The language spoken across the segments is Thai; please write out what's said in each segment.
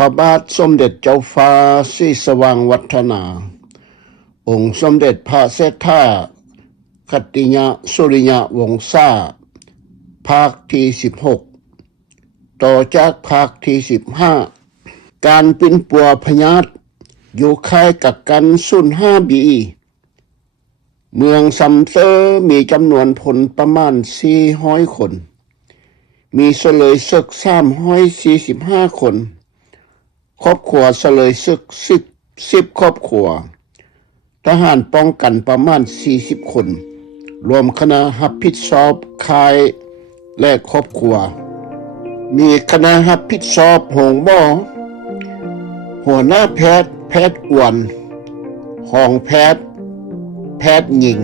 พระบาทสมเด็จเจ้าฟ้าศรีสว่างวัฒนา องค์สมเด็จพระเศรษฐาคัตติยสุริยวงศาภาคที่16ต่อจากภาคที่15การปินปัวพญาตอยู่ค่ายกักกัน05 บีเมืองซำเซอมีจำนวนพลประมาณ400 คนมีเสลยศึก345 คนครอบครัวเสลยศึก10 ครอบครัวทหารป้องกันประมาณ40 คนรวมคณะรับผิดชอบค่ายและครอบครัวมีคณะรับผิดชอบโรงหมอหัวหน้าแพทย์อ้วนห้องแพทย์หญิง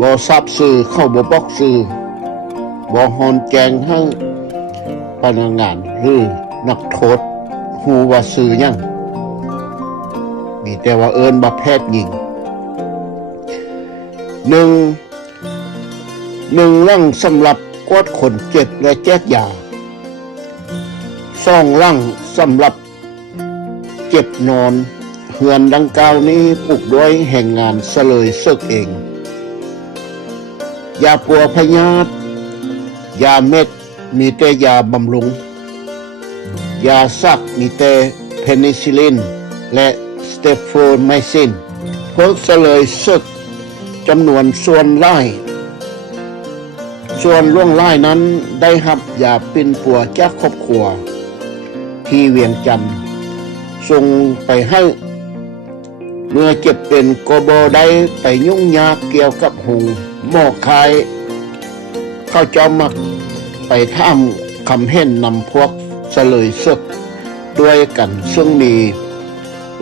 บ่ทราบชื่อเข้าบ่บอกชื่อบ่ฮอนแจ้งให้พนักงานหรือนักโทษฮู้ว่าชื่อหยังมีแต่ว่าเอิ้นว่าแพทย์หญิงหนึ่งลังสำหรับกวดคนเจ็บและแจกยา2ลังสำหรับเจ็บนอนเฮือนดังกล่าวนี้ปลูกด้วยแห่งงานเสลยศึกเองยาปัวพยาธิยาเม็ดมีแต่ยาบำรุงยาซักมีแต่เพนิซิลินและสเตฟโฟไมซินพวกเสลยศึกจำนวนส่วนล่วงล่ายนั้นได้รับยาปินปัวจากครอบครัวที่เวียงจันทน์ส่งไปให้เมื่อเจ็บเป็นก็บ่ได้ไปยุ่งยากเกี่ยวกับหุงหม้อคายเข้าเจ้ามักไปถามคำเห็นนำพวกเสลยศึกด้วยกันซึ่งมี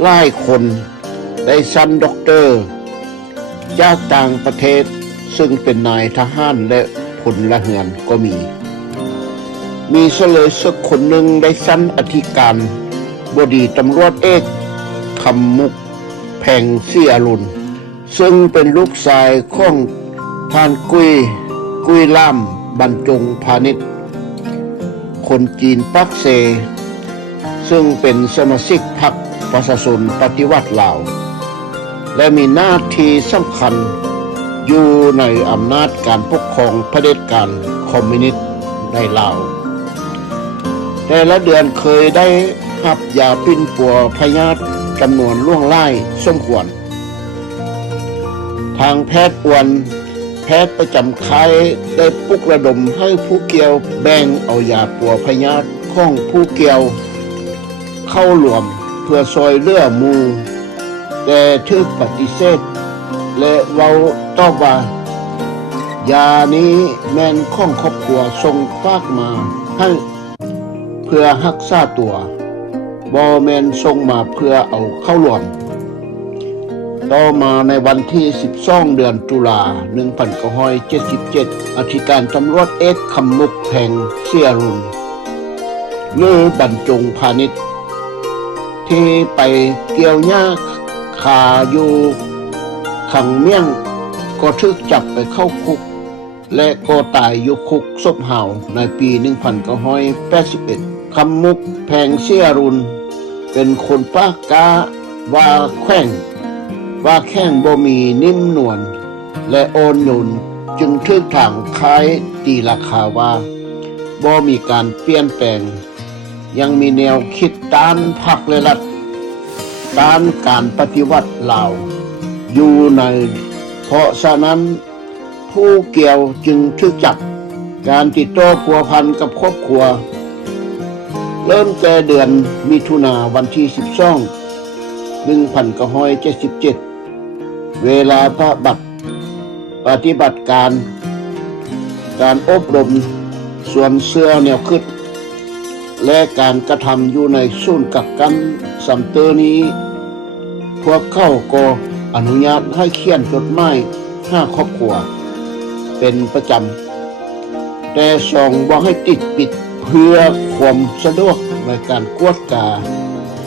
หลายคนได้ชั้นด็อกเตอร์จากต่างประเทศซึ่งเป็นนายทหารและพลเรือนก็มีเสลยศึกคนหนึ่งได้ชั้นอธิการบดีตำรวจเอกคำมุกแผงเสียรุนซึ่งเป็นลูกชายของท่านกุยล่ามบรรจงพาณิชย์คนจีนปักเซซึ่งเป็นสมาชิกพรรคประชาชนปฏิวัติลาวและมีหน้าที่สำคัญอยู่ในอำนาจการปกครองเผด็จการคอมมิวนิสต์ในลาวแต่ละเดือนเคยได้รับยาปิ่นปัวพยาธิจำนวนล่วงหลายสมควรทางแพทย์อ้วนแพทย์ประจำค่ายได้ปลุกระดมให้ผู้เกี่ยวแบ่งเอายาปัวพยาธิของผู้เกี่ยวเข้ารวมเพื่อซอยเหลือหมู่แต่ถูกปฏิเสธและเว้าตอบว่ายานี้แม่นของครอบครัวส่งฝากมาให้เพื่อรักษาตัวบ่แม่นส่งมาเพื่อเอาเข้ารวมต่อมาในวันที่12 เดือนตุลา1977อธิการตำรวจเอกคำมุกแผงเสียรุนหรือบรรจงพาณิชย์ที่ไปเกี่ยวหญ้าขาอยู่ขังเมี่ยงก็ถูกจับไปเข้าคุกและก็ตายอยู่คุกศพเหาในปี1981คำมุกแผงเสียรุนเป็นคนปากกาว่าแข้งบ่มีนิ่มนวลและโอนหนุนจึงถูกทางคายตีราคาว่าบ่มีการเปลี่ยนแปลงยังมีแนวคิดต้านพรรคและรัฐต้านการปฏิวัติลาวอยู่ในเพราะฉะนั้นผู้เกี่ยวจึงถูกจับการติดต่อพัวพันกับครอบครัวเริ่มแต่เดือนมิถุนายนวันที่1977เวลาปฏิบัติการอบรมส่วนเสื้อแนวคิดและการกระทำอยู่ในศูนย์กักกันซัมเตอร์นี้พวกเขาก็อนุญาตให้เขียนจดหมายหาครอบครัวเป็นประจำแต่ส่งบ่ให้ติดปิดเพื่อความสะดวกในการกวดกา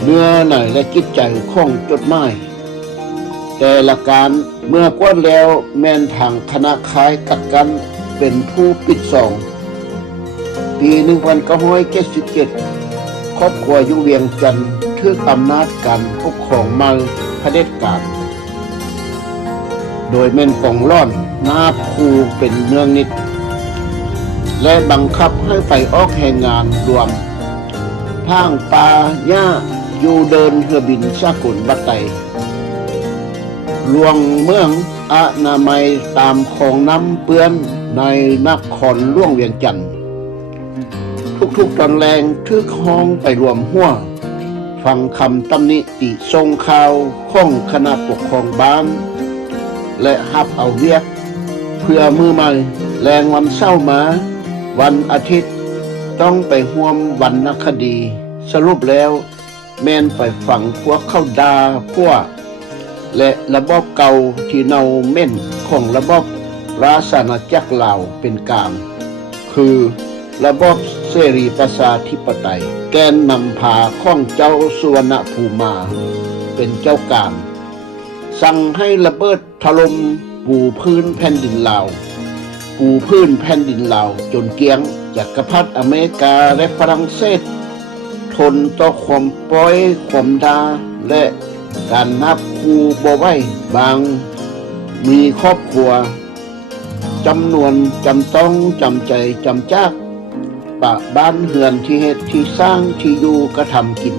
เนื้อในและจิตใจของจดหมายแต่ละการเมื่อกวดแล้วแม่นทางคณะค่ายกักกันเป็นผู้ปิดส่งปี1977 ค ครอบครัวอยู่เวียงจันทน์ถูกอำนาจการปกครองมาเผด็จการโดยแม่นกองร่อนนาบคูเป็นเมืองนิดและบังคับให้ไปออกแห่งงานรวมทางปาหญ้าอยู่เดินเรือบินสากลบัดไตลวงเมืองอนามัยตามของน้ำเปื้อนในนครหลวงเวียงจันทน์ทุกๆตอนแรงทึกห้องไปรวมหัวฟังคำตำหนิติทรงข่าวของคณะปกครองบ้านและหับเอาเวียกเพื่อมือใหม่แรงวันเศร้ามาวันอาทิตย์ต้องไปห่วมวันนักคดีสรุปแล้วแม่นไปฝังพวกเข้าดาพวกและระบอบเก่าที่เนาเม่นของระบอบราชอาณาจักรลาวเป็นกลางคือระบอบเสรีประชาธิปไตยแกนนำพาของเจ้าสุวรรณภูมิเป็นเจ้าการสั่งให้ระเบิดถล่มปูพื้นแผ่นดินลาวปูพื้นแผ่นดินลาวจนเกลี้ยงจักรพรรดิอเมริกาและฝรั่งเศสทนต่อความปล่อยความดาและการนับคูบ่ไหวบางมีครอบครัวจำนวนจำต้องจำใจจำจากปะบ้านเฮือนที่เฮ็ดที่สร้างที่อยู่กระทำกิน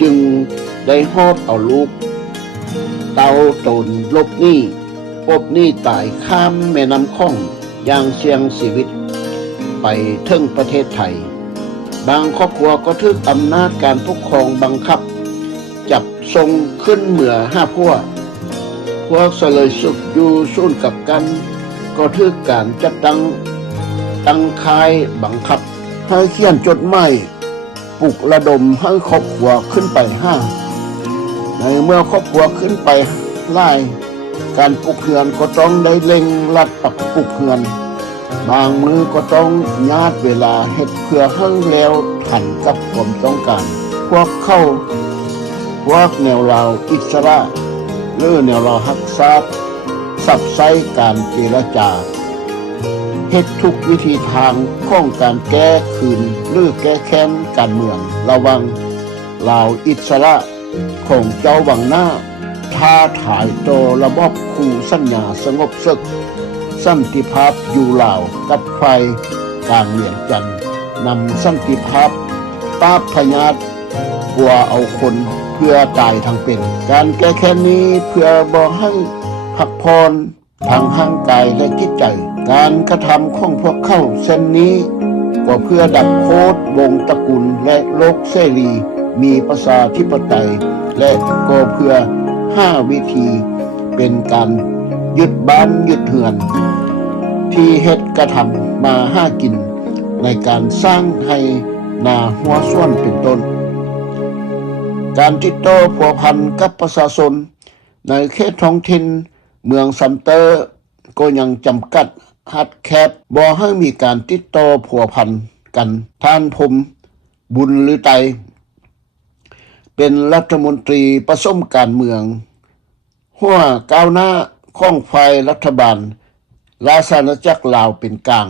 จึงได้ฮอบเอาลูกเตาตนลบหนี้ปบหนี้ตายข้ามแม่น้ำข้องอย่างเสี่ยงชีวิตไปถึงประเทศไทยบางครอบครัวก็ถูกอำนาจการปกครองบังคับจับทรงขึ้นเหมือ5พวกเสลยสุขอยู่ศูนย์กับกันก็ถูกการจัดตั้งค่ายบังคับให้เขียนจดหมายปลุกระดมให้ครอบครัวขึ้นไปในเมื่อครอบครัวขึ้นไปไล่การปลุกเฮือนก็ต้องได้เล็งลัดปักปลุกเฮือนบางมือก็ต้องญาติเวลาเฮ็ดเพื่อให้แล้วทันกับความต้องการพวกแนวราวอิสระหรือแนวราวฮักษาสับไซการเจรจาเฮ็ดทุกวิธีทางของการแก้คืนหรือแก้แค้นการเมืองระวังลาวอิสระของเจ้าวังหน้าท้าทายต่อระบอบคู่สัญญาสงบศึกสันติภาพอยู่ลาวกับไฟกลางเวียงจันทน์นำสันติภาพปราบพญาตกลัวเอาคนเพื่อตายทั้งเป็นการแก้แค้นนี้เพื่อบ่ให้พักพรทางร่างกายและจิตใจการกระทำของพวกเขาเช่นนี้ก็เพื่อดับโคตรวงตระกูลและโลกเสรีมีประชาธิปไตยและก็เพื่อ5วิธีเป็นการยึดบ้านยึดเฮือนที่เฮ็ดกระทำมาหากินในการสร้างให้นาหัวส่วนเป็นต้นการติดต่อผัวพันกับประชาชนในเขตท้องถิ่นเมืองซัมเตอร์ก็ยังจำกัดหัดแคบบ่ให้มีการติดต่อผัวพันกันท่านผมบุญลือไตเป็นรัฐมนตรีประสมการเมืองหัวก้าวหน้าของฝ่ายรัฐบาลราชอาณาจักรลาวเป็นกลาง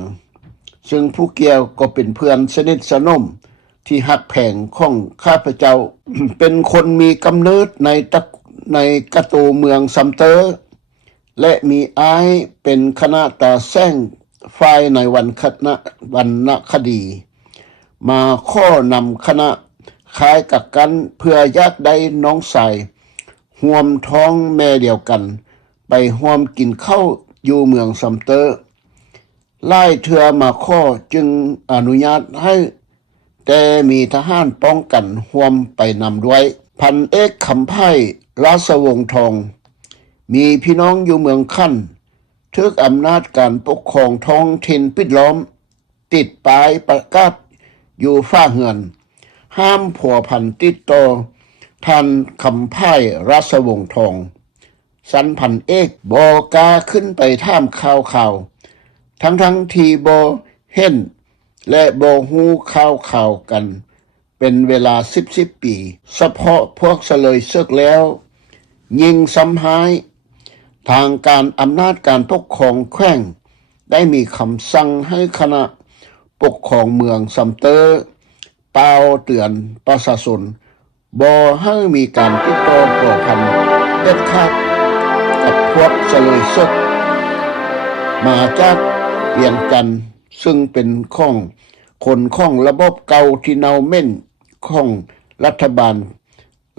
ซึ่งผู้เกี่ยวก็เป็นเพื่อนสนิทสนมที่หักแผงของข้าพเจ้า เป็นคนมีกำเนิดในกะโตเมืองซัมเตอร์และมีอ้ายเป็นคณะตาแซงฝ่ายในวันนคดีมาข้อนำคณะคล้ายกับกันเพื่ออยากได้น้องชายห่วมท้องแม่เดียวกันไปห่วมกินข้าวอยู่เมืองซัมเตอร์ไล่เถื่อมาข้อจึงอนุญาตให้แต่มีทหารป้องกันห่วมไปนำด้วยพันเอกคำไพ่ราชวงศ์ทองมีพี่น้องอยู่เมืองคั่นถูกอำนาจการปกครองท้องถิ่นปิดล้อมติดป้ายประกาศอยู่ฝ้าเฮือนห้ามผัวพันติดต่อท่านคำไพ่ราชวงศ์ทองสันพันเอกบอกาขึ้นไปท่ามข่าวทั้งที่บ่เห็นและบ่ฮู้ข่าวกันเป็นเวลา10ปีเฉพาะพวกเสลยศึกแล้วยิงซ้ำหายทางการอำนาจการปกครองแขวงได้มีคำสั่งให้คณะปกครองเมืองซัมเตอร์ เปล่าเตือนประชาชนบ่ให้มีการติดต่อผัวพันเด็ดขาดกับพวกเฉลยศึกมาจากเวียงจันทน์ซึ่งเป็นของระบบเก่าที่เนาเม่นของรัฐบาล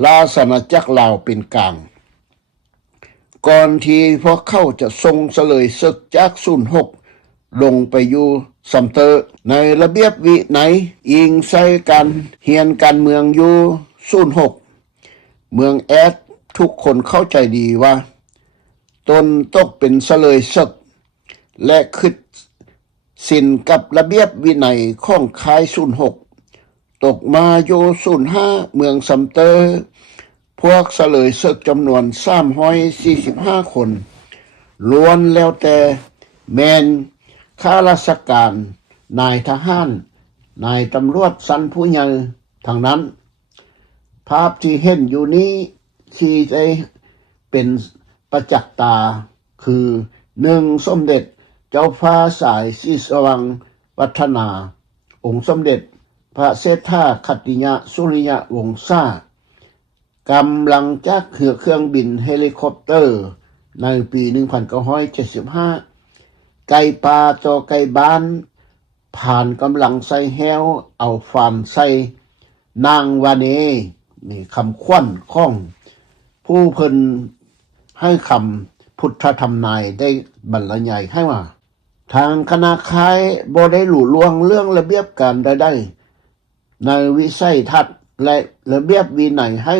ราชอาณาจักรลาวเป็นกลางก่อนที่พวกเขาจะส่งเฉลยศึกจาก06ลงไปอยู่สำเตอในระเบียบวินัยอิงใส่การเฮียนการเมืองอยู่06เมืองแอดทุกคนเข้าใจดีว่าตนตกเป็นเฉลยศึกและคิดสินกับระเบียบวินัยของค่าย06ตกมาอยู่05เมืองสำเตอพวกเฉลยศึกจำนวน345คนล้วนแล้วแต่แมนข้าราชการนายทหารนายตำรวจชั้นผู้ใหญ่ทั้งนั้นภาพที่เห็นอยู่นี้ที่ได้เป็นประจักษ์ตาคือ1สมเด็จเจ้าฟ้าสายศรีสว่างวัฒนาองค์สมเด็จพระเศรษฐาคัตติยสุริยวงศากำลังจากเครื่องบินเฮลิคอปเตอร์ในปี1975ไก่ป่าต่อไก่บ้านผ่านกำลังใส่แฮวเอาฟานใส่นางวาเนนี่คำขวัญของผู้เพิ่นให้คำพุทธธรรมนายได้บรรยายให้ว่าทางคณะค่ายบ่ได้หลู่ลวงเรื่องระเบียบการใดๆในวิสัยทัศน์และระเบียบวินัยให้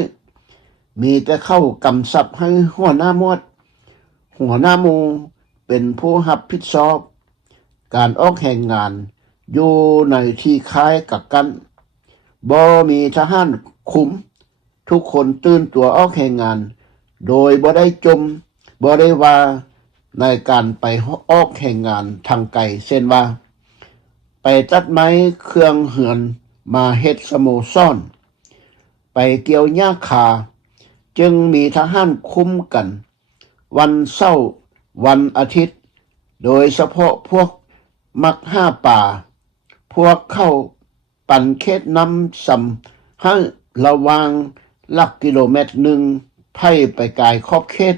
มีแต่เข้ากำชับให้หัวหน้าหมวดหัวหน้าหมู่เป็นผู้รับผิดชอบการออกแห่งงานอยู่ในที่ค่ายกักกันบ่มีทหารคุมทุกคนตื่นตัวออกแห่งงานโดยบ่ได้จมบ่ได้ว่าในการไปออกแห่งงานทางไกลเช่นว่าไปตัดไม้เครื่องเหือนมาเฮ็ดสโมซ่อนไปเกี่ยวหญ้าคาจึงมีทหารคุมกันวันเสาร์วันอาทิตย์โดยเฉพาะพวกมักห้าป่าพวกเข้าปั่นเขตน้ำสำให้ระวางหลักกิโลเมตรหนึ่งไพ่ไปกายขอบเขต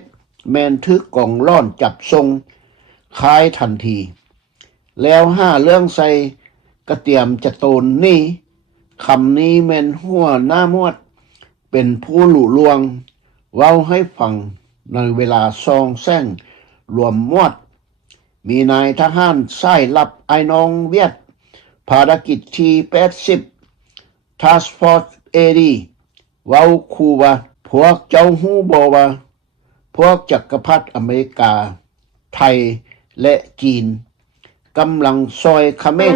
แมนทึกกองล่อนจับทรงคายทันทีแล้วเรื่องใส่กระเตียมจะโตนนี่คำนี้แมนหัวหน้ามวดเป็นผู้หลู่ลวงเว้าให้ฟังในเวลาซองแซงรวมมวดมีนายทหารสายลับไอ้น้องเวียดภารกิจที่80 Task Force AD เว้าคูว่าพวกเจ้าฮู้บ่ว่าพวกจักรพรรดิอเมริกาไทยและจีนกำลังซอยเขมร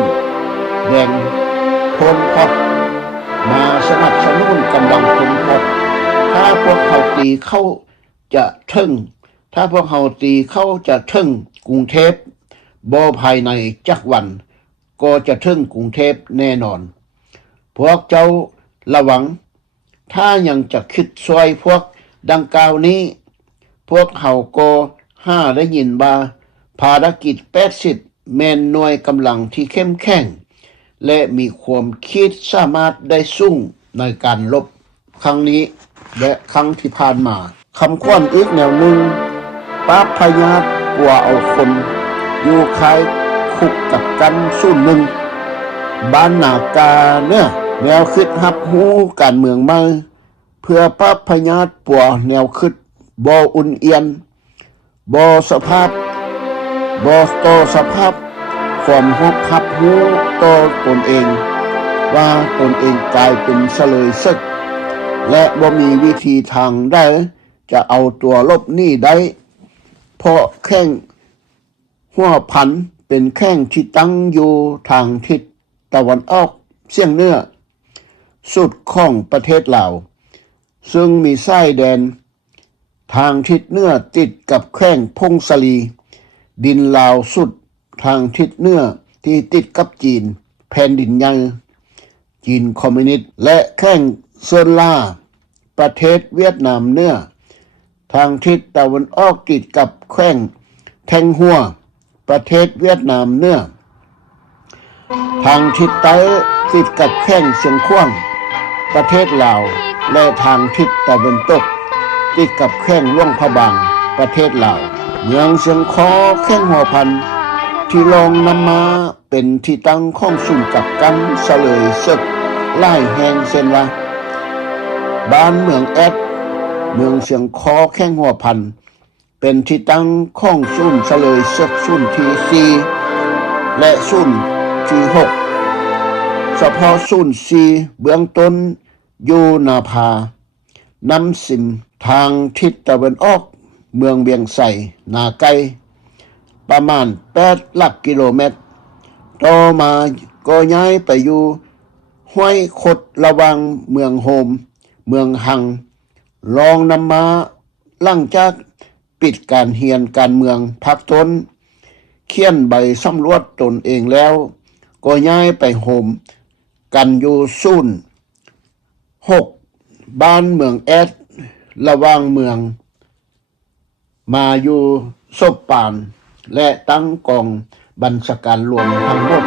แดงพลพบมาสนับสนุนกำลังพลพบถ้าพวกเขาตีเข้าจะถึงกรุงเทพบ่ภายในจักวันก็จะถึงกรุงเทพแน่นอนพวกเจ้าระวังถ้ายังจะคิดช่วยพวกดังกล่าวนี้พวกเขาก็ได้ยินว่าภารกิจ80แม่นหน่วยกำลังที่เข้มแข็งและมีความคิดสามารถได้สูงในการลบครั้งนี้และครั้งที่ผ่านมาคำขวัญอีกแนวหนึ่งป้าพญาตปัวเอาคนอยู่คายคุกกับกัน01บ้านนากาเนี่ยแนวคิดรับรู้การเมืองใหม่เพื่อป้าพญาตปัวแนวคิดบ่อุ่นเอียนบ่สภาพความรับรู้ต่อตนเองว่าตนเองกลายเป็นเฉลยศึกและบ่มีวิธีทางได้จะเอาตัวลบหนี้ได้เพราะแข้งหัวพันเป็นแข้งที่ตั้งอยู่ทางทิศตะวันออกเฉียงเหนือสุดของประเทศลาวซึ่งมีชายแดนทางทิศเหนือติดกับแข้งพงศลีดินลาวสุดทางทิศเหนือที่ติดกับจีนแผ่นดินใหญ่จีนคอมมิวนิสต์และแข้งเซินลาประเทศเวียดนามเหนือทางทิศตะวันออกติดกับแข้งแทงหัวประเทศเวียดนามเหนือ ทางทิศใต้ติดกับแข้งเสียงขว้างประเทศลาวและทางทิศตะวันตกติดกับแข้งหลวงพระบางประเทศลาวเมืองเสียงคอแข้งหัวพันที่รองนำมาเป็นที่ตั้งของศูนย์กักกันเสลยศึกไล่แหงเส้นว่าบ้านเมืองแอดเมืองเสียงคอแข้งหัวพันเป็นที่ตั้งของศูนย์เสลยศึกศูนย์ที่4และศูนย์ที่6เฉพาะศูนย์4เบื้องต้นอยู่นาภาน้ำสิมทางทิศตะวันออกเมืองเบียงไสนาไกประมาณ8 หลักกิโลเมตรต่อมาก็ย้ายไปอยู่ห้วยคดระวังเมืองโฮมเมืองหังลองนำมาหลังจากปิดการเรียนการเมืองพักต้นเขียนใบสำรวจตนเองแล้วก็ย้ายไปโฮมกันอยู่ศูนย์6บ้านเมืองแอดระหว่างเมืองมาอยู่ศพปานและตั้งกองบัญชาการรวมทั้งหมด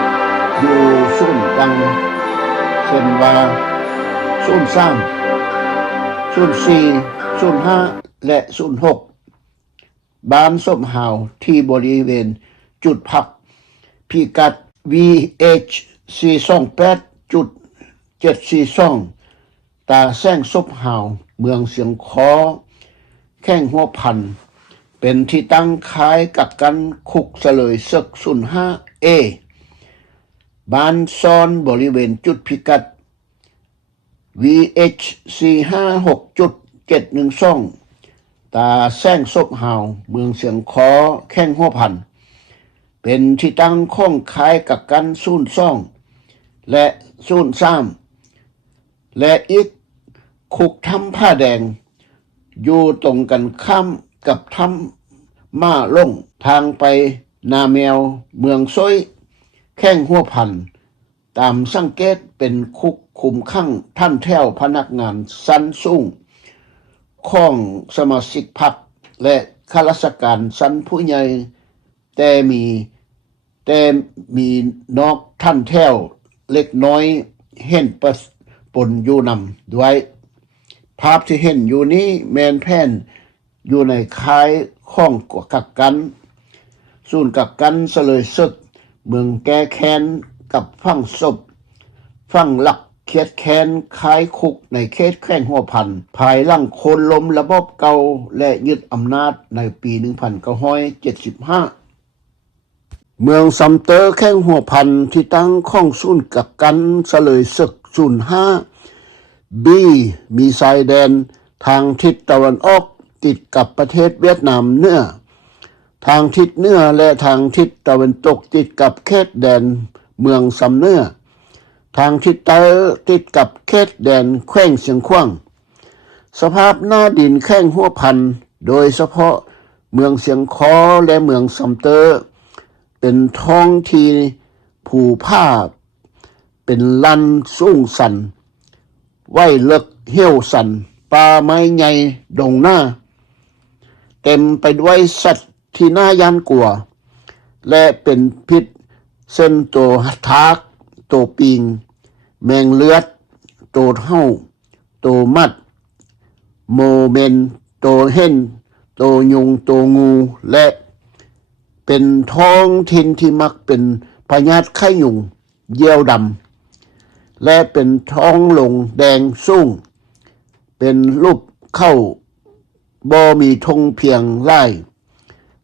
อยู่ศูนย์ดังเช่นว่าศูนย์3ศูนย์4ศูนย์5และศูนย์6บ้านศพหาวที่บริเวณจุดพักพิกัด VH 428.742 ตาแซงศพหาวเมืองเสียงคอแข้งหัวพันเป็นที่ตั้งคล้ายกับกันคุกเสลยศึก05A บ้านซ้อนบริเวณจุดพิกัด VH 456.712 ตาแซงศพหาวเมืองเสียงคอแข้งหัวพันเป็นที่ตั้งข้องคล้ายกับกัน02และ03และอีกคุกถ้ำผ้าแดงอยู่ตรงกันข้ามกับถ้ำม่าลงทางไปนาแมวเมืองซ้อยแข้งหัวพันตามสังเกตเป็นคุกคุมขังท่านแถวพนักงานชั้นสูงของสมาชิกพรรคและข้าราชการชั้นผู้ใหญ่แต่มีนอกท่านแถวเล็กน้อยเห็นปนอยู่นำด้วยภาพที่เห็นอยู่นี้แมนแพนอยู่ในค่ายข้องกักกันศูนย์กักกันเสลยศึกเมืองแก้แค้นกับฝั่งศพฝั่งหลักเคียดแค้นคล้ายคุกในเขตแข้งหัวพันภายหลังโค่นล้มระบบเก่าและยึดอำนาจในปี1975เมืองซัมเตอร์แข้งหัวพันที่ตั้งข้องศูนย์กักกันเสลยศึก05B มีชายแดนทางทิศตะวันออกติดกับประเทศเวียดนามเหนือทางทิศเหนือและทางทิศตะวันตกติดกับเขตแดนเมืองสำเนือทางทิศใต้ติดกับเขตแดนแขวงเสียงขว้างสภาพหน้าดินแข้งหัวพันโดยเฉพาะเมืองเสียงคอและเมืองซัมเตอร์เป็นท้องที่ภูผ้าเป็นลันสูงสันไว้เลิกเหี่ยวสันป่าไม้ใหญ่ดงหน้าเต็มไปด้วยสัตว์ที่น่ายานกลัวและเป็นพิษเส้นโตทากโตปิงแมงเลือดโตเห่าโตมัดโมเมนโตเห็นโตยุงโตงูและเป็นท้องถิ่นที่มักเป็นพยาธิไข้ยุงเยี่ยวดำและเป็นท้องหลงแดงสูงเป็นรูปเข้าบ่มีธงเพียงไล่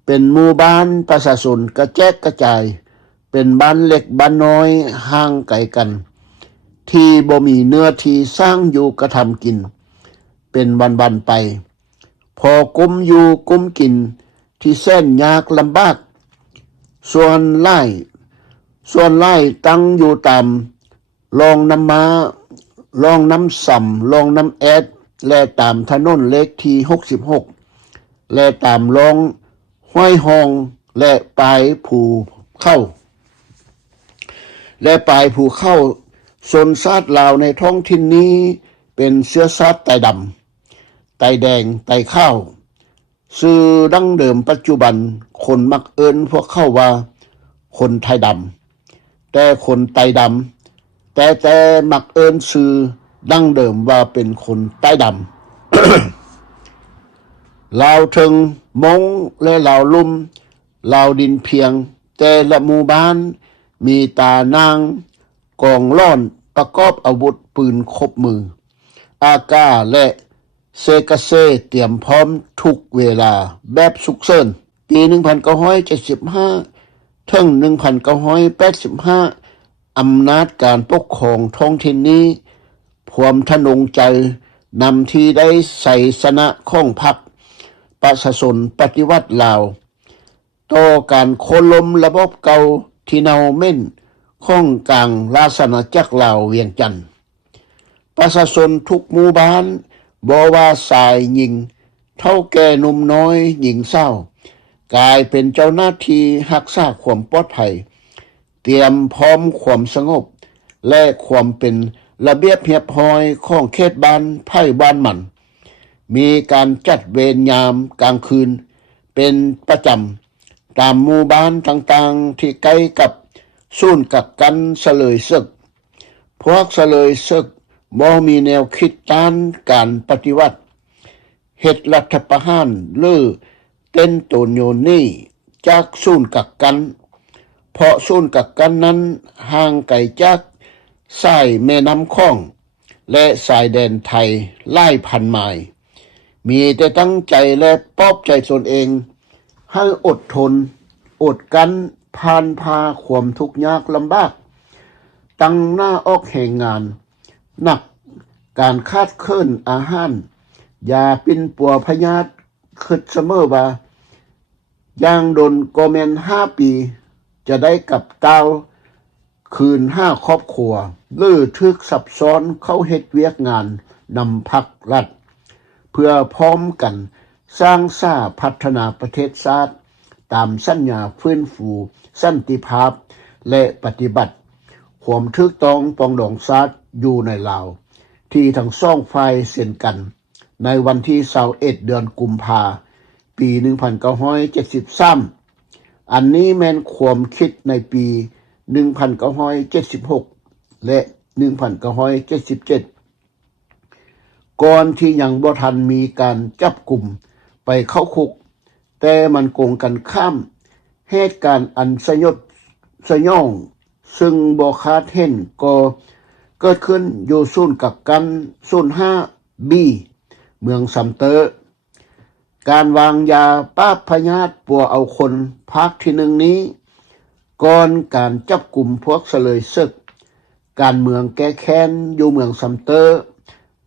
เป็นหมู่บ้านประชาชนกระแจกกระจายเป็นบ้านเล็กบ้านน้อยห่างไกลกันที่บ่มีเนื้อที่สร้างอยู่กระทำกินเป็นวันๆไปพอกุมอยู่กุมกินที่แสนยากลำบากส่วนไล่ตั้งอยู่ตามลองน้ำมาลองน้ำส่ำลองน้ำแอดและตามถนนเล็กที่66และตามลองห้วยหองและปลายภูเข้าชนชาติลาวในท้องถิ่นนี้เป็นเชื้อชาติไตดำไตแดงไตข้าวชื่อดั้งเดิมปัจจุบันคนมักเอิ้นพวกเข้าว่าคนไทยดำ แต่คนไตดำแต่มักเอิ้นชื่อดั้งเดิมว่าเป็นคนใต้ดำลาวถึงมงและลาวลุ่มลาวดินเพียงแต่ละหมู่บ้านมีตานางกองล่อนประกอบอาวุธปืนครบมืออากาและเซกะเซเตรียมพร้อมทุกเวลาแบบสุกเสริญปี1975ถึง1985อำนาจการปกครองท้องถิ่นนี้พวมทะนงใจนำที่ได้ใส่สนะของพรรคประชาชนปฏิวัติลาวต่อการโค่นล้มระบบเก่าที่เนาเม่นของกลางราชอาณาจักรลาวเวียงจันทน์ประชาชนทุกหมู่บ้านบ่ว่าชายหญิงเฒ่าแก่หนุ่มน้อยหญิงสาวกลายเป็นเจ้าหน้าที่รักษาความปลอดภัยเตรียมพร้อมความสงบและความเป็นระเบียบเรียบร้อยของเขตบ้านไผ่บ้านมันมีการจัดเวรยามกลางคืนเป็นประจำตามหมู่บ้านต่างๆที่ใกล้กับศูนย์กักกันเสลยศึกพวกเสลยศึกบ่มีแนวคิดต้านการปฏิวัติเฮ็ดรัฐประหารหรือเต้นโตนโยนนี่จากศูนย์กักกันเพราะศูนย์กักกันนั้นห่างไกลจากสายแม่น้ำคองและสายแดนไทยหลายพันไมล์มีแต่ตั้งใจและปลอบใจตนเองให้อดทนอดกันผ่านพาความทุกข์ยากลำบากตั้งหน้าออกแห่งงานหนักการคาดเคลื่อนอาหารยาปินปัวพยาธิคิดเสมอว่าย่างดนก็แม่น5 ปีจะได้กลับเต้าคืน5 ครอบครัวหรือทึกซับซ้อนเข้าเฮ็ดเวียกงานนำพักรัฐเพื่อพร้อมกันสร้างสร้าพัฒนาประเทศชาติตามสัญญาฟื้นฟูสันติภาพและปฏิบัติความถูกต้องปองดองชาติอยู่ในลาวที่ทั้งสองฝ่ายเซ็นกันในวันที่21เดือนกุมภาปี1973อันนี้แม่นความคิดในปี1976และ1977ก่อนที่ยังบ่ทันมีการจับกลุ่มไปเข้าคุกแต่มันโกงกันข้ามเหตุการณ์อันสยดสยองซึ่งบ่คาดเห็นก็เกิดขึ้นอยู่ศูนย์กักกัน05B เมืองซัมเตอร์การวางยาป้าพยาธิปัวเอาคนภาคที่1นี้ก่อนการจับกลุ่มพวกเสลยศึกการเมืองแก้แค้นอยู่เมืองซัมเตอร์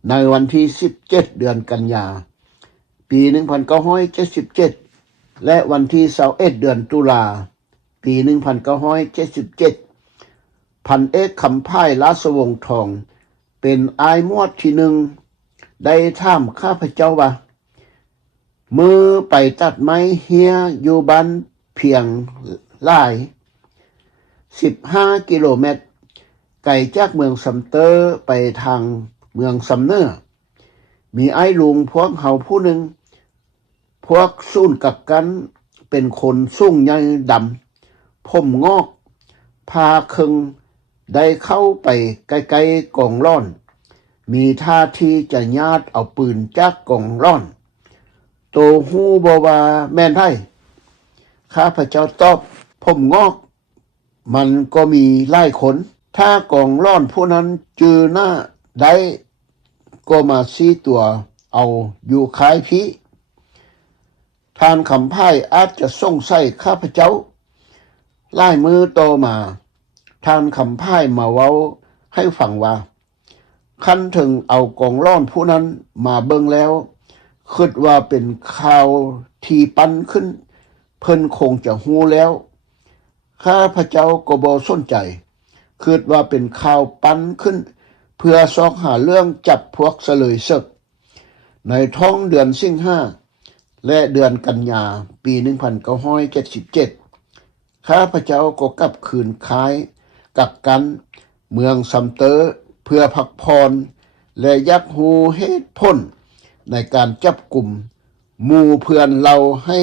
ในวันที่17เดือนกันยาปี1977และวันที่21เดือนตุลาปี1977พันเอกคำพ่ายราชวงศ์ทองเป็นอายมวดที่1ได้ถามข้าพเจ้าว่ามือไปตัดไม้เฮียอยู่บ้านเพียงหลาย15 กิโลเมตรไกลจากเมืองซัมเตอร์ไปทางเมืองซัมเนอร์มีไอ้ลุงพวกเฮาผู้หนึ่งพวกศูนย์กักกันเป็นคนสูงใหญ่ดำผมงอกพาคึงได้เข้าไปใกล้ๆกองร่อนมีท่าทีจะญาติเอาปืนจากกองร่อนโตฮู้บ่ว่าแม่นไผข้าพเจ้าตอบผมงอกมันก็มีหลายคนถ้ากองร่อนผู้นั้นจือหน้าได้ก็มาซี้ตัวเอาอยู่คายพี่ท่านคำพ่ายอาจจะสงสัยข้าพเจ้าหลายมือโตมาท่านคำพ่ายมาเว้าให้ฟังว่าคันถึงเอากองร่อนผู้นั้นมาเบิ่งแล้วคิดว่าเป็นข่าวที่ปั้นขึ้นเพิ่นคงจะฮู้แล้วข้าพเจ้าก็บ่สนใจคิดว่าเป็นข่าวปั้นขึ้นเพื่อซอกหาเรื่องจับพวกเสลยศึกในท้องเดือนสิงหาและเดือนกันยาปี1977ข้าพเจ้าก็กลับคืนค้ายกักกันเมืองซัมเตอร์เพื่อพักพรและยักหูเหตุผลในการจับกลุ่มหมู่เพื่อนเราให้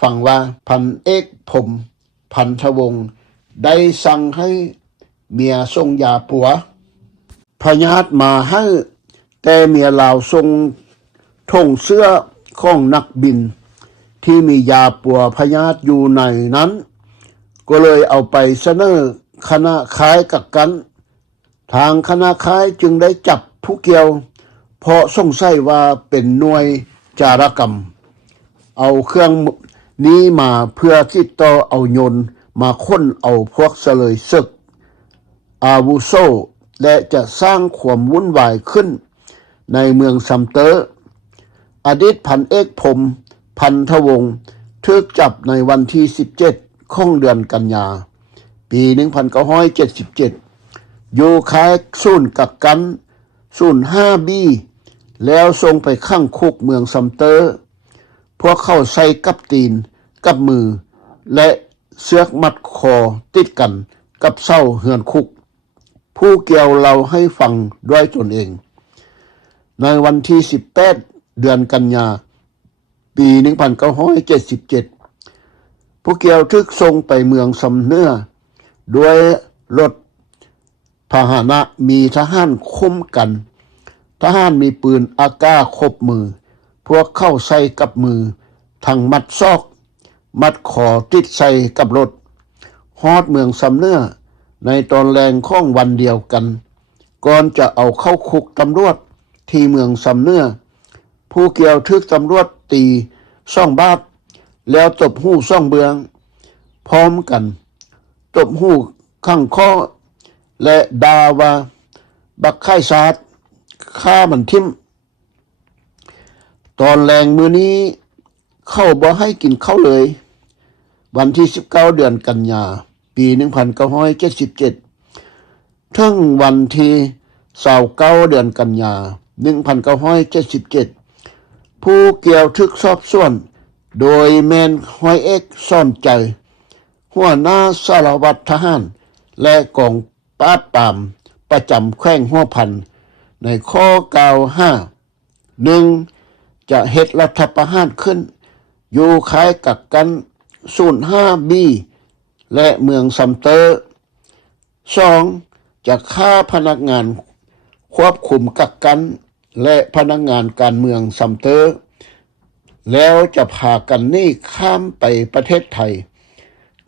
ฟังว่าพันเอกผมพันธวงศ์ได้สั่งให้ เมียส่งยาปัวพญาตมาให้แต่เมียลาวส่งท่งเสื้อของนักบินที่มียาปัวพญาตอยู่ในนั้นก็เลยเอาไปเสนอคณะค้ายกักกันทางคณะค้ายจึงได้จับผู้เกี่ยวเพราะสงสัยว่าเป็นหน่วยจารกรรมเอาเครื่องนี้มาเพื่อที่ต่อเอายนต์มาค้นเอาพวกเสลยศึกอาวุโสและจะสร้างความวุ่นวายขึ้นในเมืองซัมเตอร์อดีตพันเอกผมพันธวงศ์ถูกจับในวันที่17ของเดือนกันยาปี1977อยู่ค่ายศูนย์กักกัน05บีแล้วส่งไปขังคุกเมืองซัมเตอร์พวกเขาใส่กับตีนกับมือและเสือกมัดคอติดกันกับเส้าเฮือนคุกผู้เกี่ยวเราให้ฟังด้วยตนเองในวันที่18เดือนกันยาปี1977ผู้เกี่ยวถูกส่งไปเมืองสำเนื้อด้วยรถพาหนะมีทหารคุ้มกันทหารมีปืนอากาศครบมือพวกเข้าใส่กับมือทั้งมัดซอกมัดคอติดใส่กับรถฮอดเมืองสำเนื้อในตอนแรงของวันเดียวกันก่อนจะเอาเข้าคุกตำรวจที่เมืองสำเนื้อผู้เกี่ยวถูกตำรวจตี2 บาทแล้วตบหู2 เบืองพร้อมกันตบหูข้างคอและด่าว่าบักไข่ซาดฆ่ามันทิ่มตอนแรงมื้อนี้เข้าบ่ให้กินข้าวเลยวันที่19เดือนกันยาปี1977ถึงวันที่29เดือนกันยา1977ผู้เกี่ยวถูกสอบสวนโดยแมนห้อยเอกซ่อนใจหัวหน้าสารวัตรทหารและกองปราบปรามประจำแขวงหัวพันในข้อกล่าวหา 1. จะเฮ็ดรัฐประหารขึ้นอยู่ค่ายกักกัน05บีและเมืองซัมเตอร์ 2. จะฆ่าพนักงานควบคุมกักกันและพนักงานการเมืองซัมเตอร์แล้วจะพากันหนีข้ามไปประเทศไทย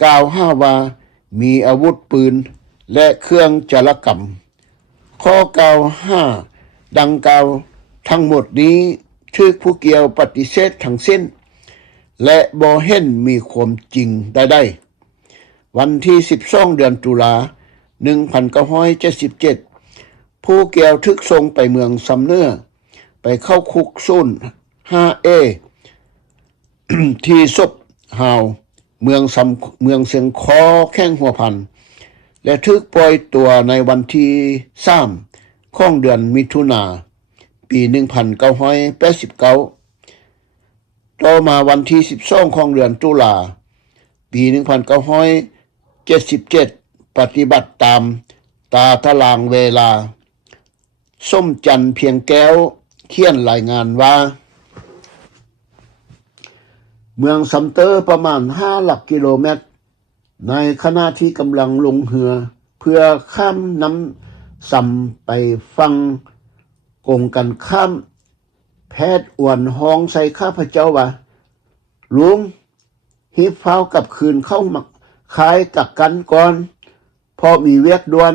กล่าวหาว่ามีอาวุธปืนและเครื่องจารกรรมข้อกล่าวหาดังกล่าวทั้งหมดนี้ถูกผู้เกี่ยวปฏิเสธทั้งสิ้นและบ่เห็นมีความจริงใดๆวันที่12เดือนตุลา1977ผู้เกี่ยวถูกส่งไปเมืองสำเนื้อไปเข้าคุก05A ที่ศพหาวเมืองเชียงคอแข้งหัวพันและถูกปล่อยตัวในวันที่3ของเดือนมิถุนาปี1989ต่อมาวันที่12ของเดือนตุลาปี1977ปฏิบัติตามตาตารางเวลาส้มจันทร์เพียงแก้วเขียนรายงานว่าเมืองซัมเตอร์ประมาณ5 หลักกิโลเมตรในขณะที่กำลังลงเรือเพื่อข้ามน้ำซัมไปฟังกงกันข้ามแพทย์อ้วนห้องใส่ข้าพเจ้าว่าลุงหิบเฝ้ากับคืนเข้ามาขายกักกันก่อนพอมีเวียกด่วน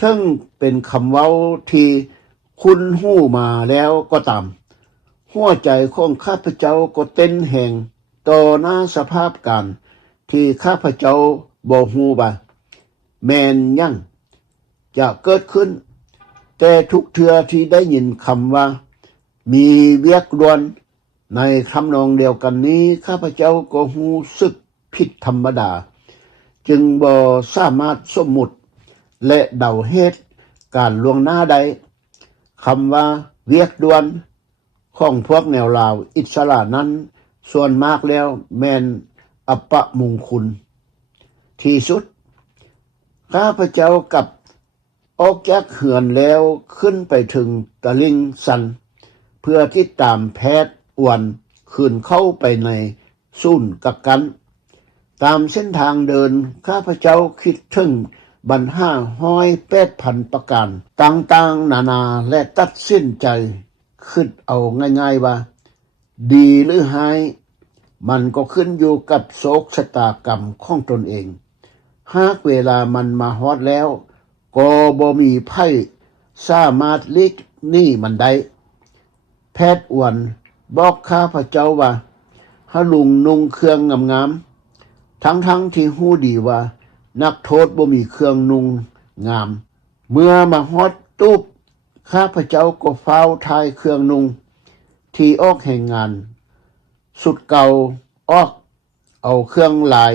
ทั้งเป็นคำเว้าที่คุณหู้มาแล้วก็ตามหัวใจของข้าพเจ้าก็เต้นแห่งต่อหน้าสภาพการที่ข้าพเจ้าบ่ฮู้ว่าแม่นยังจะเกิดขึ้นแต่ทุกเทื่อที่ได้ยินคำว่ามีเวียกด่วนในคำนองเดียวกันนี้ข้าพเจ้าก็รู้สึกผิดธรรมดาจึงบ่สามารถสมมุติและเดาเหตุการล่วงหน้าใดคำว่าเวียกด่วนของพวกแนวลาวอิสระนั้นส่วนมากแล้วแม่นอัปมงคลที่สุดข้าพเจ้ากับออกจากเหือนแล้วขึ้นไปถึงตะลิงซันเพื่อติดตามแพทย์อ้วนขึ้นเข้าไปในศูนย์กักกันตามเส้นทางเดินข้าพเจ้าคิดถึง บรร508,000ประการต่างๆนานาและตัดสินใจคิดเอาง่ายๆว่าดีหรือหายมันก็ขึ้นอยู่กับโศกชะตากรรมของตนเองหากเวลามันมาฮอดแล้วก็บ่มีไผสามารถหลีกหนี้มันได้แพทย์อ้วนบอกข้าพเจ้าว่าให้ลุงนุ่งเครื่องงามๆทั้งที่ฮู้ดีว่านักโทษบ่มีเครื่องนุ่งงามเมื่อมาฮอดตูบข้าพเจ้าก็ฟ้าวทายเครื่องนุ่งที่ออกแห่งงานสุดเก่าออกเอาเครื่องลาย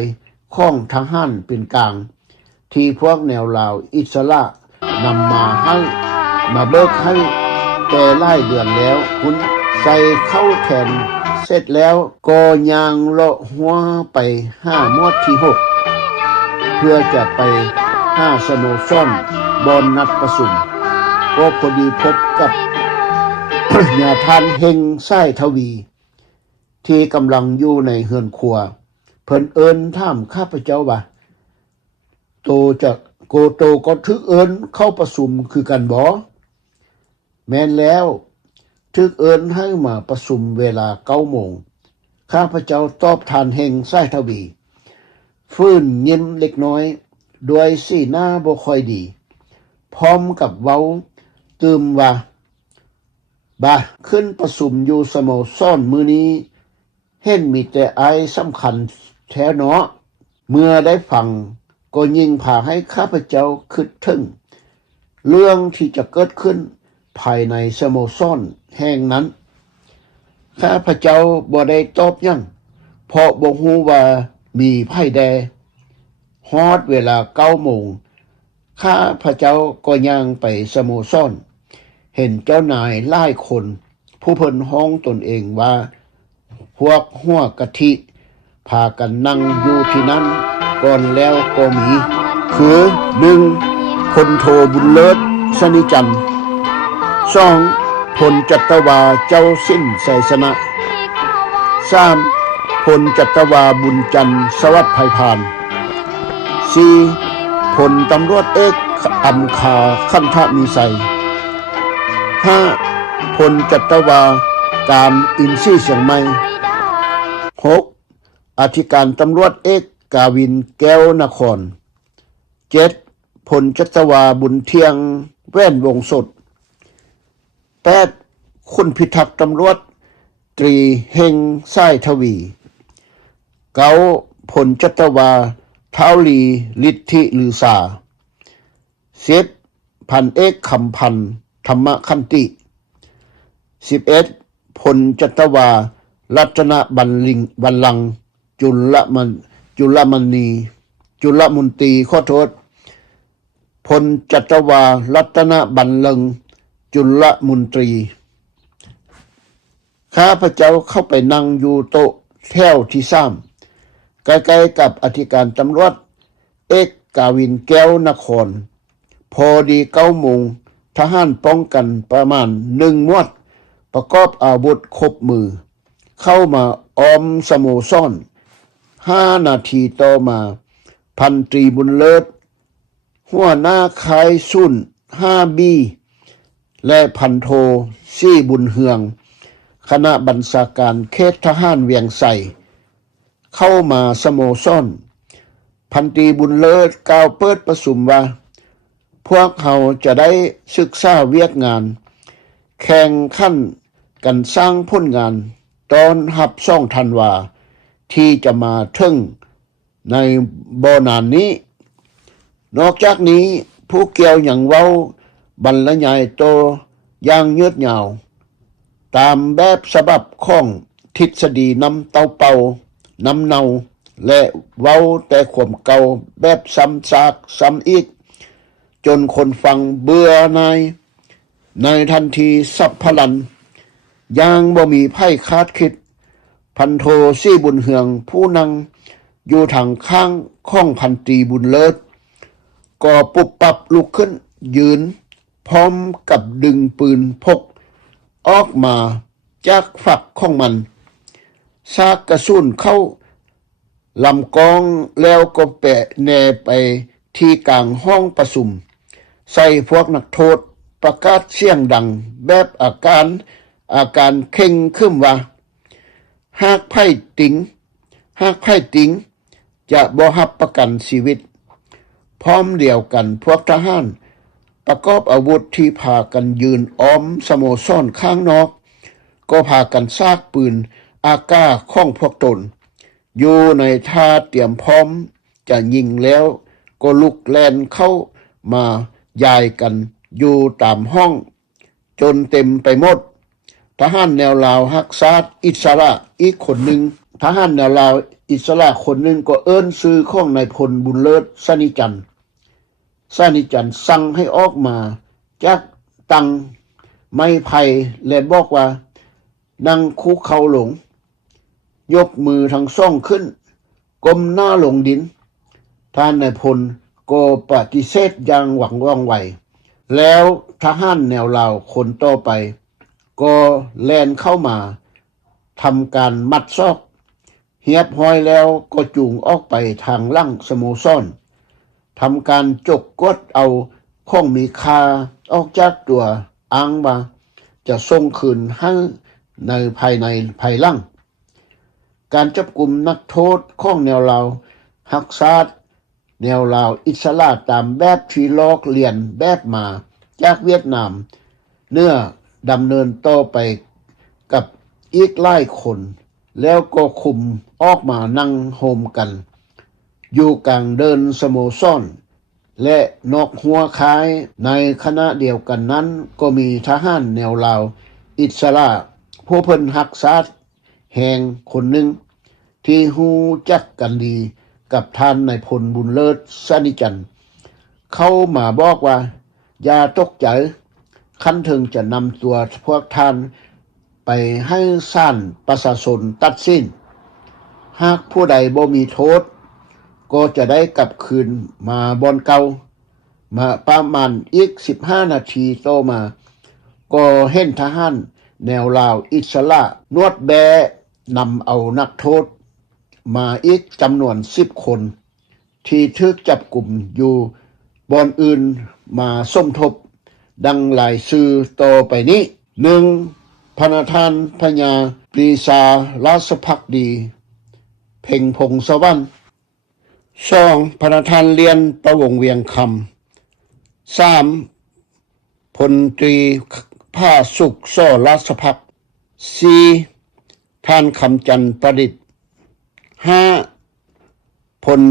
ของทหารเป็นกลางที่พวกแนวลาวอิสระนำมาให้มาเบิกให้แต่หลายเดือนแล้วคุณใส่เข้าแทนเสร็จแล้วก็ยางเลาะหัวไป5มอดที่6เพื่อจะไป5สโมสรบอนนัดประสุมก็พอดีพบกับ ญาทานเฮงไส้ทวีที่กำลังอยู่ในเฮือนครัวเพิ่นเอิ้นถามข้าพเจ้าว่าโตจะโกโตก็ทึกเอิ้นเข้าประชุมคือกันบ่แม่นแล้วทึกเอิ้นให้มาประชุมเวลา 9 โมงข้าพเจ้าตอบทานเฮงไส้ทวีฟื้นยิ้มเล็กน้อยด้วยสีหน้าบ่ค่อยดีพร้อมกับเว้าตืมว่าบ่าขึ้นประชุมอยู่สโมสรมื้อนี้เห็นมีแต่อายสำคัญแท้เนาะเมื่อได้ฟังก็ยิ่งพาให้ข้าพเจ้าคิดถึงเรื่องที่จะเกิดขึ้นภายในสโมสรแห่งนั้นข้าพเจ้าบ่ได้ตอบหยังเพราะบ่ฮู้ว่ามีไผแดฮอดเวลา 9 โมงข้าพเจ้าก็ย่างไปสโมสรเห็นเจ้านายหลายคนผู้เพิ่นฮ้องตนเองว่าพวกหัวกะทิพากันนั่งอยู่ที่นั้นก่อนแล้วก็มีคือ 1. พลโทบุญเลิศสนิจันทร์ 2. พลจัตวาเจ้าสิ้นไสสนะ 3. พลจัตวาบุญจันทร์สวัสดิ์ไพพาน 4. พลตำรวจเอกอำคาคันธมีไส 5. พลจัตวาการอินทรีเสียงใหม่ 6. อธิการตำรวจเอกกาวินแก้วนคร 7. พลจัตวาบุญเทียงแว่นวงสด 8. คุณพิทักษ์ตำรวจตรีเฮงไส้ทวี 9. พลจัตวาท้าวลีฤทธิลือสา 10. พันเอกคำพันธ์ธรรมคันติ 11. พลจัตวารัตนบัลลังก์จุลมนตรีขอโทษพลจัตวารัตนบัลลังก์จุลมนตรีข้าพเจ้าเข้าไปนั่งอยู่โต๊ะแถวที่3ใกล้ๆกับอธิการตำรวจเอกกาวินแก้วนครพอดี 9 โมงทหารป้องกันประมาณ1 มวดประกอบอาวุธครบมือเข้ามาอ้อมสโมสร5 นาทีต่อมาพันตรีบุญเลิศหัวหน้าค่ายสุน 5B และพันโทซี่บุญเฮืองคณะบัญชาการเขตทหารเวียงไสเข้ามาสโมสรพันตรีบุญเลิศกล่าวเปิดประชุมว่าพวกเขาจะได้ศึกษาเวียกงานแข่งขันกันสร้างผลงานตอนรับ2 ธันวาที่จะมาถึงในบ่นานนี้นอกจากนี้ผู้เกี่ยวอย่างเว้าบรรยายโตอย่างยืดยาวตามแบบฉบับของทฤษฎีน้ำเต้าเป่าน้ำเนาและเว้าแต่ความเก่าแบบซ้ำซากซ้ำอีกจนคนฟังเบื่อในทันทีสับพลันอย่างบ่มีไพ่คาดคิดพันโทซี่บุญเฮืองผู้นั่งอยู่ทางข้างของพันตรีบุญเลิศก็ปุบปับลุกขึ้นยืนพร้อมกับดึงปืนพกออกมาจากฝักของมันซากกระสุนเข้าลำกองแล้วก็แปะแนไป ที่กลางห้องประชุมใส่พวกนักโทษประกาศเสียงดังแบบอาการเข่งขึ้นว่าหากไพ่ติงจะบ่รับประกันชีวิตพร้อมเดียวกันพวกทหารประกอบอาวุธที่พากันยืนอ้อมสโมสรข้างนอกก็พากันซากปืนอากาของพวกตนอยู่ในท่าเตรียมพร้อมจะยิงแล้วก็ลุกแล่นเข้ามายายกันอยู่ตามห้องจนเต็มไปหมดทหารแนวลาวรักษาอิสระอีกคนหนึ่งทหารแนวลาวอิสระคนหนึ่งก็เอิ้นซื้อของนายพลบุญเลิศสนิจันทร์สั่งให้ออกมาจากตังไม้ไผ่และบอกว่านั่งคุกเข่าลงยกมือทั้งสองขึ้นก้มหน้าลงดินท่านนายพลก็ปฏิเสธอย่างหวังว่องไวแล้วทหารแนวลาวคนต่อไปก็แล่นเข้ามาทำการมัดซอกเหียบห้อยแล้วก็จูงออกไปทางลั่งสโมสรทำการจกกดเอาของมีค่าออกจากตัวอ้างว่าจะส่งคืนให้ในภายหลังการจับกุมนักโทษของแนวลาวรักษาแนวลาวอิสระตามแบบที่ลอกเลียนแบบมาจากเวียดนามเนื้อดำเนินต่อไปกับอีกหลายคนแล้วก็คุมออกมานั่งโฮมกันอยู่กลางเดินสโมสรและนอกหัวคายในคณะเดียวกันนั้นก็มีทหารแนวลาวอิสระผู้เพิ่นรักษาแห่งคนหนึ่งที่ฮู้จักกันดีกับท่านนายพลบุญเลิศสนิจันทร์เข้ามาบอกว่าอย่าตกใจคันถึงจะนำตัวพวกท่านไปให้ศาลประชาชนตัดสินหากผู้ใดบ่มีโทษก็จะได้กลับคืนมาบอนเก่ามาประมาณอีก15นาทีต่อมาก็เห็นทหารแนวลาวอิสระนวดแบนำเอานักโทษมาอีกจำนวน10คนที่ถูกจับกลุ่มอยู่บอนอื่นมาสมทบดังหลายชื่อต่อไปนี้ 1. พระธานพญาปรีชาราชภักดีเพ็งพงสวรรค์ 2. พระธานเลียนประวงเวียงคำ 3. พลตรีผ้าสุขส่อราชภัก 4. ท่านคำจันทร์ประดิษฐ์ 5. พล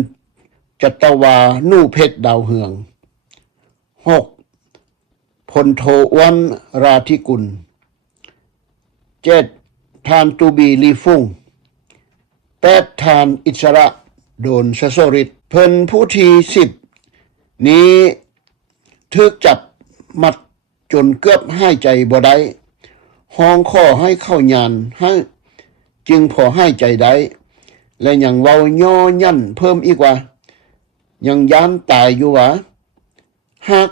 จัตวานู่เพชรดาวเหือง 6. พลโทอ้วนราธิกุล 7. ท่านตูบีลีฟุ่ง 8. ท่านอิสระโดนสโสริตเพิ่นผู้ที่10นี้ถูกจับมัดจนเกือบหายใจบ่ได้ห้องขอให้เข้ายานให้จึงพอหายใจได้และยังเว้าย่อยันเพิ่มอีกว่ายังย้านตายอยู่วะหาก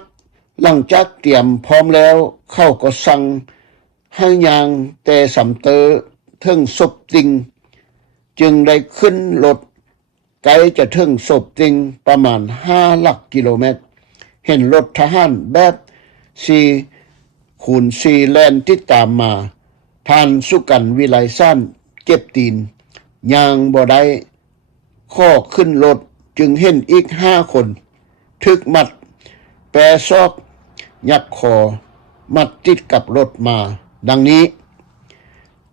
หลังจากเตรียมพร้อมแล้วเข้าก็สั่งให้ยางแต่สำเตอถึงศพจริงจึงได้ขึ้นรถไกลจะถึงศพจริงประมาณ5หลักกิโลเมตรเห็นรถทหารแบบ4x4แล่นติดตามมาท่านสุกันวิไลสั้นเจ็บตีนยางบ่ได้ข้อขึ้นรถจึงเห็นอีก5คนถึกมัดแปรซอกยักคอมัดติดกับรถมาดังนี้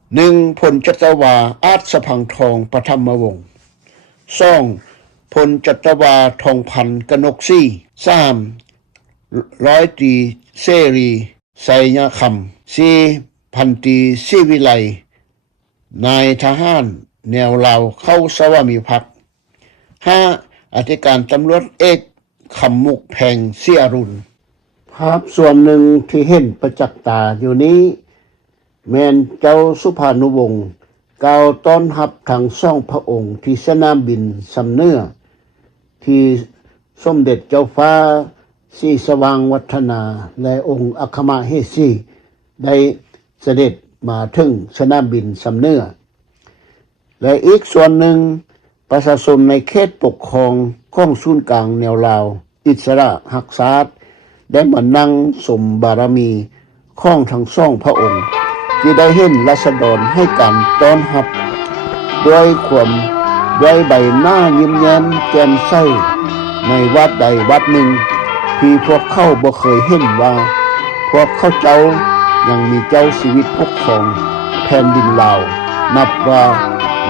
1. พลจัตวาอาจสะพังทองปฐมวงศ์ 2. พลจัตวาทองพันธ์กนกซี่ 3. ร้อยตรีเสรีไสยคำ 4. พันตรีศิวิไลนายทหารแนวลาวเข้าสวามิภักดิ์ 5. อธิการตำรวจเอกคำมุกแพงเสียรุณภาพส่วนหนึ่งที่เห็นประจักษ์ตาอยู่นี้แม่นเจ้าสุภานุวงศ์กล่าวต้อนรับทั้งสองพระองค์ที่สนามบินสำเนื้อที่สมเด็จเจ้าฟ้าศรีสว่างวัฒนาและองค์อัครมเหสีได้เสด็จมาถึงสนามบินสำเนื้อและอีกส่วนหนึ่งประชาชนในเขตปกครองของศูนย์กลางแนวลาว อิสระหักษาได้มานั่งสมบารมีของทั้งสองพระองค์ที่ได้เห็นราษฎรให้การต้อนรับด้วยใบหน้ายิ้มแย้มแจ่มใสในวัดใดวัดหนึ่งที่พวกเขาบ่เคยเห็นว่าพวกเขาเจ้ายังมีเจ้าชีวิตปกครองแผ่นดินลาวนับว่า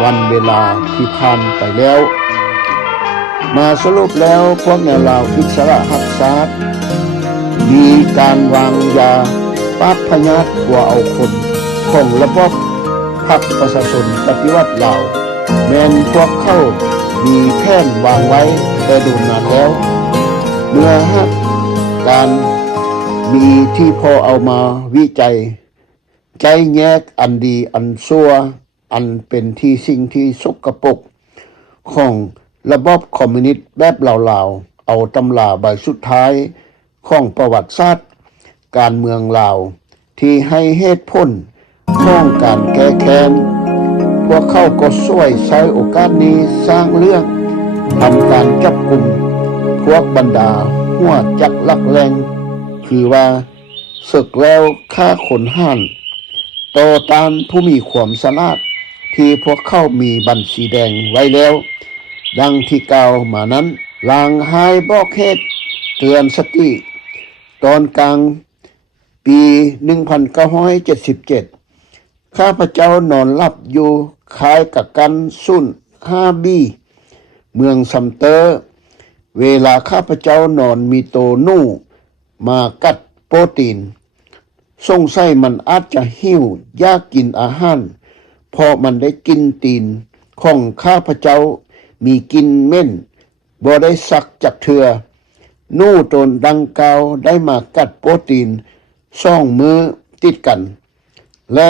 วันเวลาที่ผ่านไปแล้วมาสรุปแล้วพวกแนวลาวอิสระหักษามีการวางยาปราบพยาธิกว่าเอาคนของระบบพรรคประชาชนปฏิวัติลาวแม้นพวกเขามีแผนวางไว้แต่ดูนานแล้วเมื่อการมีที่พอเอามาวิจัยใจแยกอันดีอันชั่วอันเป็นที่สิ่งที่สกปรกของระบบคอมมิวนิสต์แบบลาวๆเอาตำราใบสุดท้ายของประวัติศาสตร์การเมืองลาวที่ให้เหตุผลของการแก้แค้นพวกเขาก็ช่วยใช้โอกาสนี้สร้างเรื่องทำการจับกุมพวกบรรดาหัวจักลักแรงคือว่าศึกแล้วฆ่าคนห้านต่อต้านผู้มีความสามารถที่พวกเขามีบัญชีแดงไว้แล้วดังที่กล่าวมานั้นลางหายบอกเหตุเตือนสติตอนกลางปี 1977 ข้าพเจ้านอนหลับอยู่คล้ายกับกันสุน5 บีเมืองซัมเตอร์เวลาข้าพเจ้านอนมีโตนู่มากัดโปรตีนสงสัยมันอาจจะหิวยากกินอาหารเพราะมันได้กินตีนของข้าพเจ้ามีกินเม่นบ่ได้สักจักเทือนู่ตนดังกล่าวได้มากัดโปรตีน2 มื้อติดกันและ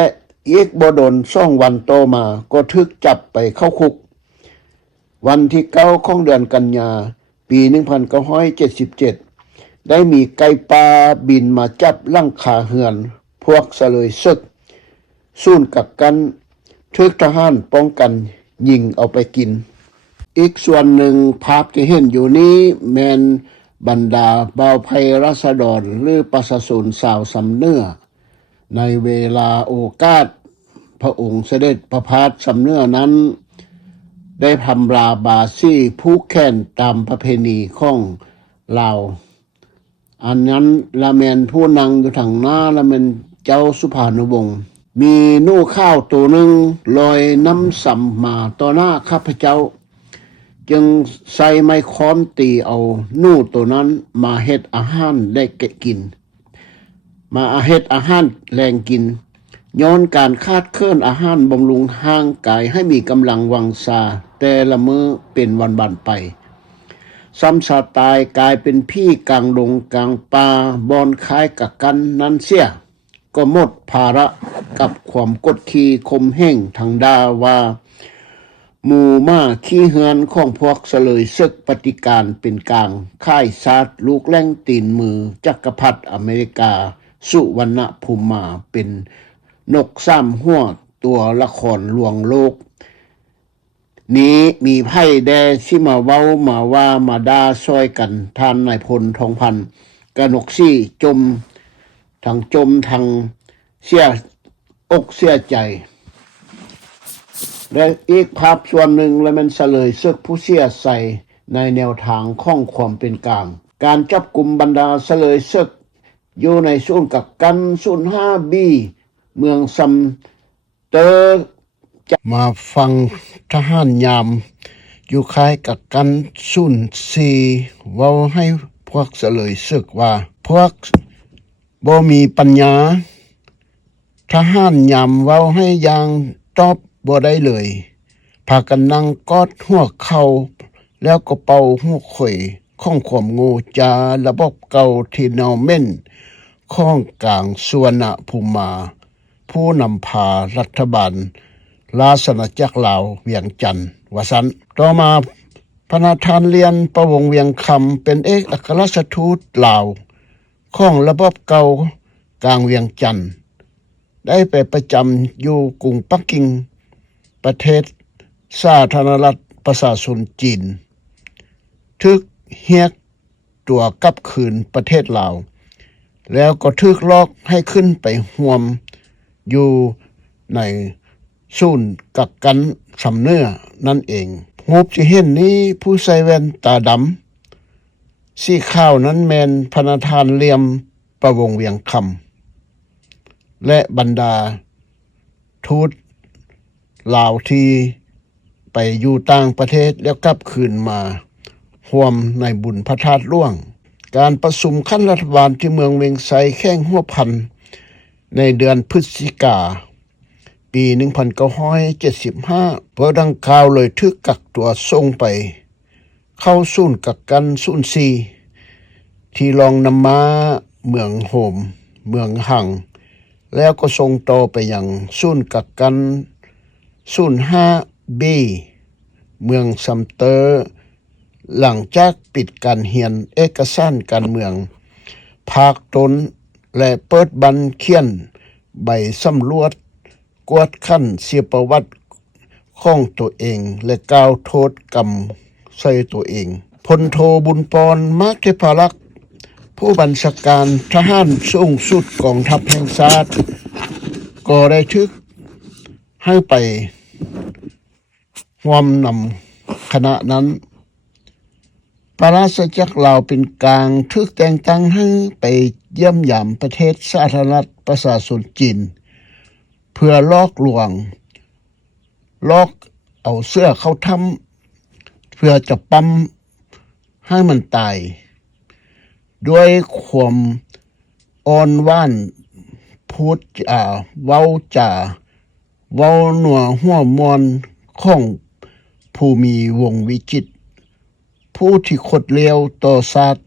อีกบ่ดน2 วันต่อมาก็ถูกจับไปเข้าคุกวันที่9ของเดือนกันยาปี 1977 ได้มีไก่ป่าบินมาจับหลังคาเฮือนพวกเสลยศึกสูนกักกันถูกทหารป้องกันยิงเอาไปกินอีกส่วนหนึ่งภาพที่เห็นอยู่นี้แมนบรรดาบ่าวไพราษฎรหรือประชาชนชาวสำเนื้อในเวลาโอกาสพระองค์เสด็จประพาสสำเนื้อนั้นได้พำราบาซี่ผู้แค้นตามประเพณีของลาวอันนั้นละแมนผู้นั่งอยู่ทางหน้าละแมนเจ้าสุภานุวงศ์มีนู่ข้าวตัวหนึ่งลอยน้ำสัมมาต่อหน้าข้าพเจ้าจึงใส่ไม้ค้อนตีเอานู่ตัวนั้นมาเฮ็ดอาหารได้กินมาเฮ็ดอาหารแรงกินย้อนการคาดเคลื่อนอาหารบำรุงร่างกายให้มีกำลังวังชาแต่ละมื้อเป็นวันๆไปซ้ำสาตายกลายเป็นพี่กลางดงกลางป่าบอนคล้ายกับกันนั้นเสียก็หมดภาระกับความกดขี่คมแห้งทางดาว่าหมู่ม้าขี้เฮือนของพวกเสลยศึกปฏิการเป็นกลางค่ายซาดลูกแล่งตีนมือจักรพรรดิอเมริกาสุวรรณภูมิมาเป็นนก3 หัวตัวละครลวงโลกนี้มีไพ่แดที่มาเว้ามาว่ามาด่าซอยกันท่านนายพลทองพันธ์กนกซี่จมทางเสียอกเสียใจและอีกภาพส่วนหนึ่งและมันเสลยศึกผู้เสียใส่ในแนวทางของความเป็นกลางการจับกลุ่มบรรดาเสลยศึกอยู่ในศูนย์กักกัน05 บีเมืองซัมเตอร์มาฟังทหารยามอยู่ค่ายกักกัน04เว้าให้พวกเสลยศึกว่าพวกบ่มีปัญญาทหารยามเว้าให้อย่างตอบบ่ได้เลยพากันนั่งกอดหัวเข่าแล้วก็เป่าหัวข่อยของความโง่จาระบบเก่าที่เนาเม่นของกลางสุวรรณภูมิมาผู้นำพารัฐบาลราชอาณาจักรลาวเวียงจันทน์ว่าซั่นต่อมาพระนาธานเรียนประวงเวียงคำเป็นเอกอัครราชทูตลาวของระบบเก่ากลางเวียงจันทน์ได้ไปประจำอยู่กรุงปักกิ่งประเทศสาธารณรัฐประชาชนจีนทึกเฮียก ตัวกลับคืนประเทศลาวแล้วก็ถูกลอกให้ขึ้นไปห่วมอยู่ในศูนย์กักกันสำเนื้อนั่นเองรูปที่เห็นนี้ผู้ใส่แว่นตาดำสีขาวนั้นแมนพระธานเหลี่ยมประวงเวียงคำและบรรดาทูตลาวที่ไปอยู่ต่างประเทศแล้วกลับคืนมาร่วมในบุญพระธาตุหลวงการประชุมขั้นรัฐบาลที่เมืองเวียงไสแข้งหัวพันในเดือนพฤศจิกาปี 1975 เพื่อดังกล่าวเลยทึกกักตัวส่งไปเข้าศูนย์กักกันศูนย์ซีที่รองนำมาเมืองโฮมเมืองหังแล้วก็ส่งต่อไปยังศูนย์กักกันศูนย์5บีเมืองซัมเตอร์หลังจากปิดการเรียนเอกสารการเมืองภาคตนและเปิดบันเขียนใบสำรวจกวดขันเสียประวัติของตัวเองและกล่าวโทษกรรมใส่ตัวเองพลโทบุญปอนมากเทพารักษ์ผู้บัญชาการทหารสูงสุดกองทัพแห่งชาติก็ได้ทึกให้ไปร่วมนำคณะนั้นพระราชจักรลาวเป็นกลางทึกแต่งตั้งให้ไปเยี่ยมยามประเทศสาธารณรัฐประชาชนจีนเพื่อลอกลวงลอกเอาเสื้อเข้าถ้ำเพื่อจะปั๊มให้มันตายด้วยความอ่อนหวานพูดเว้าจ่าเว้าหนัวหัวมวนของผู้มีวงวิจิตรผู้ที่คดเลี้ยวต่อชาติ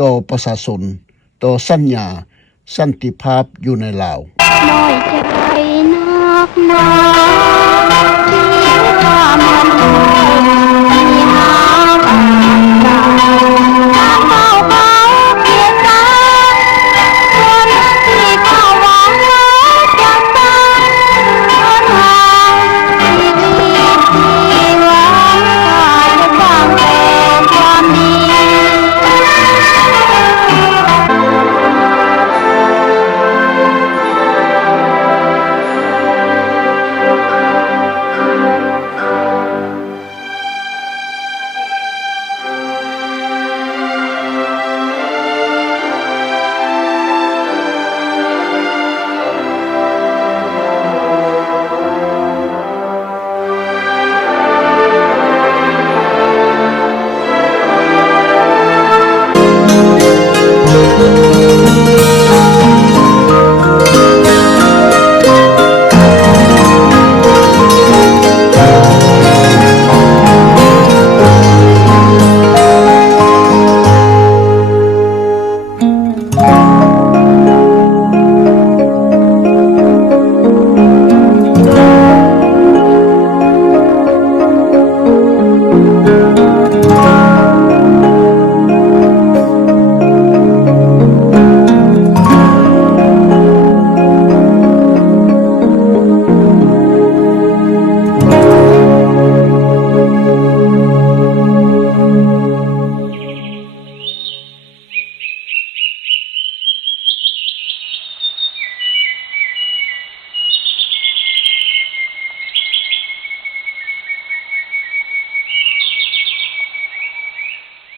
ต่อประชาชนต่อสัญญาสันติภาพอยู่ในลาวน้อยใจนักหนาที่ว่ามันมีหา